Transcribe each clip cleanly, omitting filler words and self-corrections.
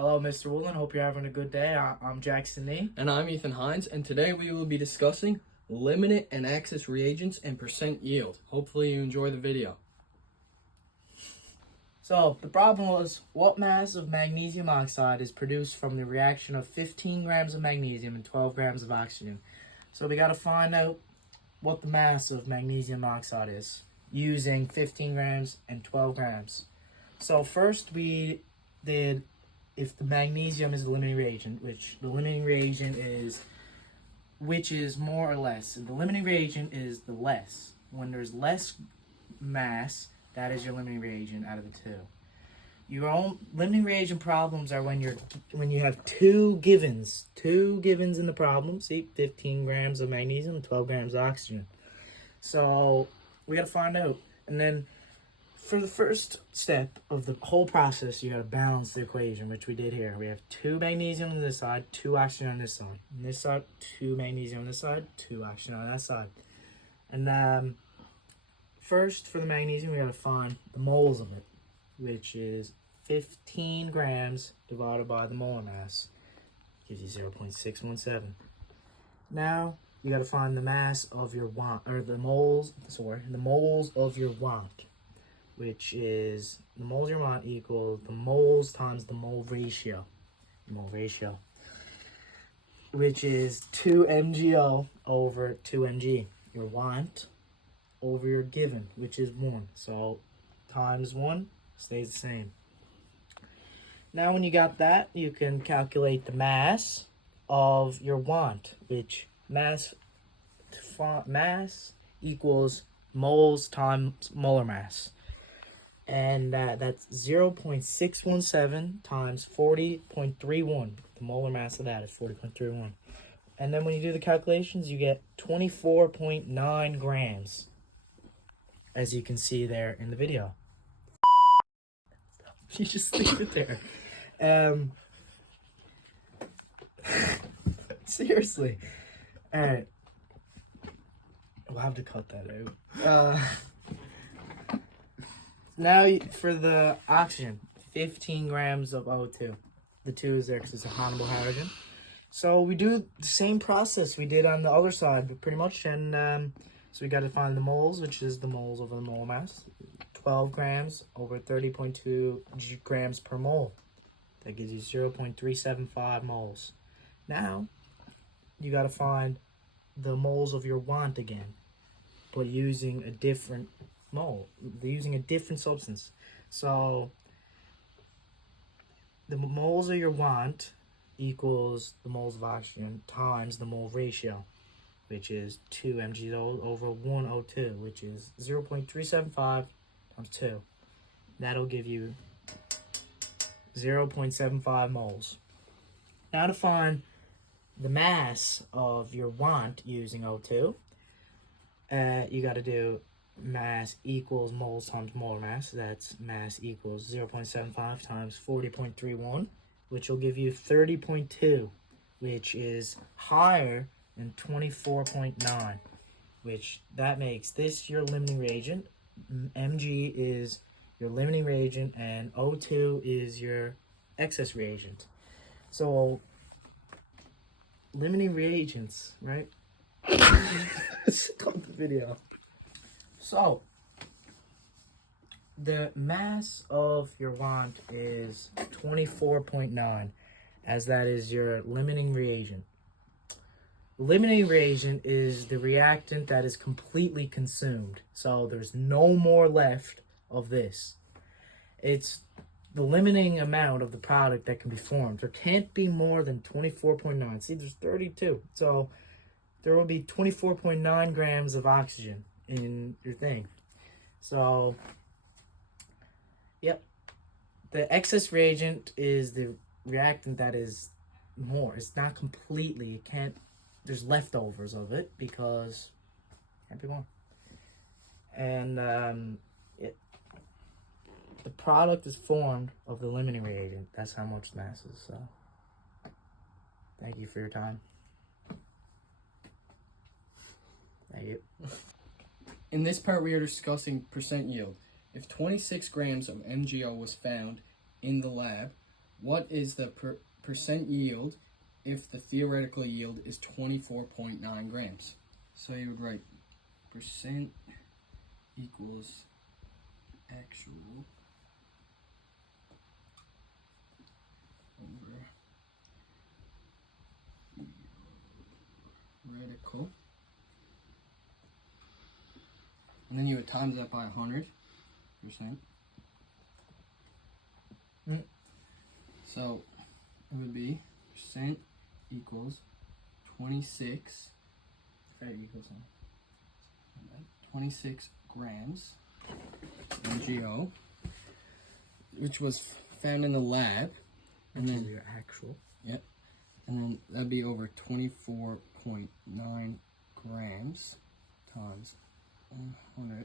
Hello, Mr. Woolen. Hope you're having a good day. I'm Jackson Nee. And I'm Ethan Hines, and today we will be discussing limited and access reagents and percent yield. Hopefully you enjoy the video. So, the problem was, what mass of magnesium oxide is produced from the reaction of 15 grams of magnesium and 12 grams of oxygen? So, we got to find out what the mass of magnesium oxide is using 15 grams and 12 grams. So, first we did if the magnesium is the limiting reagent, which the limiting reagent is, which is more or less. And the limiting reagent is the less. When there's less mass, that is your limiting reagent out of the two. Your own limiting reagent problems are when you have two givens in the problem. See, 15 grams of magnesium and 12 grams of oxygen. So we got to find out. And then for the first step of the whole process, you got to balance the equation, which we did here. We have 2 magnesium on this side, 2 oxygen on this side. On this side, 2 magnesium on this side, 2 oxygen on that side. And first, for the magnesium, we got to find the moles of it, which is 15 grams divided by the molar mass. Gives you 0.617. Now, you got to find the mass of your want, or the moles of your want, which is the moles you want equals the moles times the mole ratio, which is 2 MgO over 2 Mg. Your want over your given, which is 1. So times 1 stays the same. Now when you got that, you can calculate the mass of your want, which mass equals moles times molar mass. And that's 0.617 times 40.31. The molar mass of that is 40.31. And then when you do the calculations, you get 24.9 grams, as you can see there in the video. You just leave it there. Seriously. Alright. We'll have to cut that out. Now for the oxygen, 15 grams of O2. The 2 is there because it's a bondable hydrogen. So we do the same process we did on the other side, but pretty much. And so we got to find the moles, which is the moles over the mole mass. 12 grams over 30.2 grams per mole. That gives you 0.375 moles. Now, you got to find the moles of your want again, but using a different mole. They're using a different substance. So, the moles of your want equals the moles of oxygen times the mole ratio, which is 2 MgO over 1 O2, which is 0.375 times 2. That'll give you 0.75 moles. Now to find the mass of your want using O2, you got to do mass equals moles times molar mass. That's mass equals 0.75 times 40.31, which will give you 30.2, which is higher than 24.9, which that makes this your limiting reagent. Mg is your limiting reagent and O2 is your excess reagent. So limiting reagents, right? Let's cut the video. So the mass of your want is 24.9, as that is your limiting reagent. Limiting reagent is the reactant that is completely consumed. So there's no more left of this. It's the limiting amount of the product that can be formed. There can't be more than 24.9. See, there's 32. So there will be 24.9 grams of oxygen in your thing. So, yep. The excess reagent is the reactant that is more. It's not completely, it can't, there's leftovers of it because it can't be more. And the product is formed of the limiting reagent. That's how much mass is. So, thank you for your time. Thank you. In this part, we are discussing percent yield. If 26 grams of MgO was found in the lab, What is the percent yield if the theoretical yield is 24.9 grams? So you would write percent equals actual over theoretical. And then you would times that by 100%. So it would be percent equals 26. Equals 26 grams MgO, which was found in the lab, and then your actual. Yep, and then that'd be over 24.9 grams times 100%.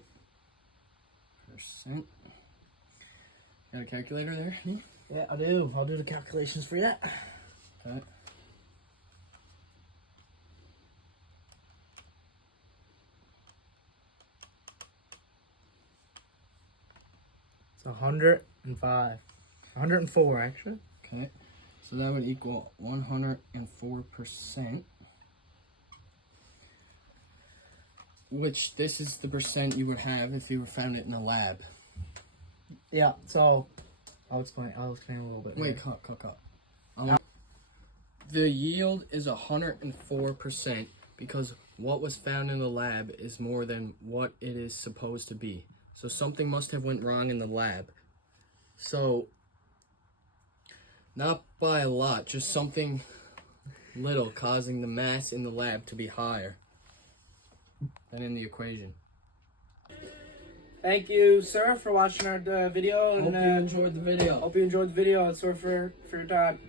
Got a calculator there? Yeah, I do. I'll do the calculations for you. Okay. It's 105. 104, actually. Okay. So that would equal 104%. Which this is the percent you would have if you were found it in the lab. Yeah, so I'll explain a little bit. Wait, cut. The yield is 104% because what was found in the lab is more than what it is supposed to be. So something must have went wrong in the lab. So not by a lot, just something little causing the mass in the lab to be higher than in the equation. Thank you, sir, for watching our video. Hope you enjoyed the video. Hope you enjoyed the video. And sorry for your time.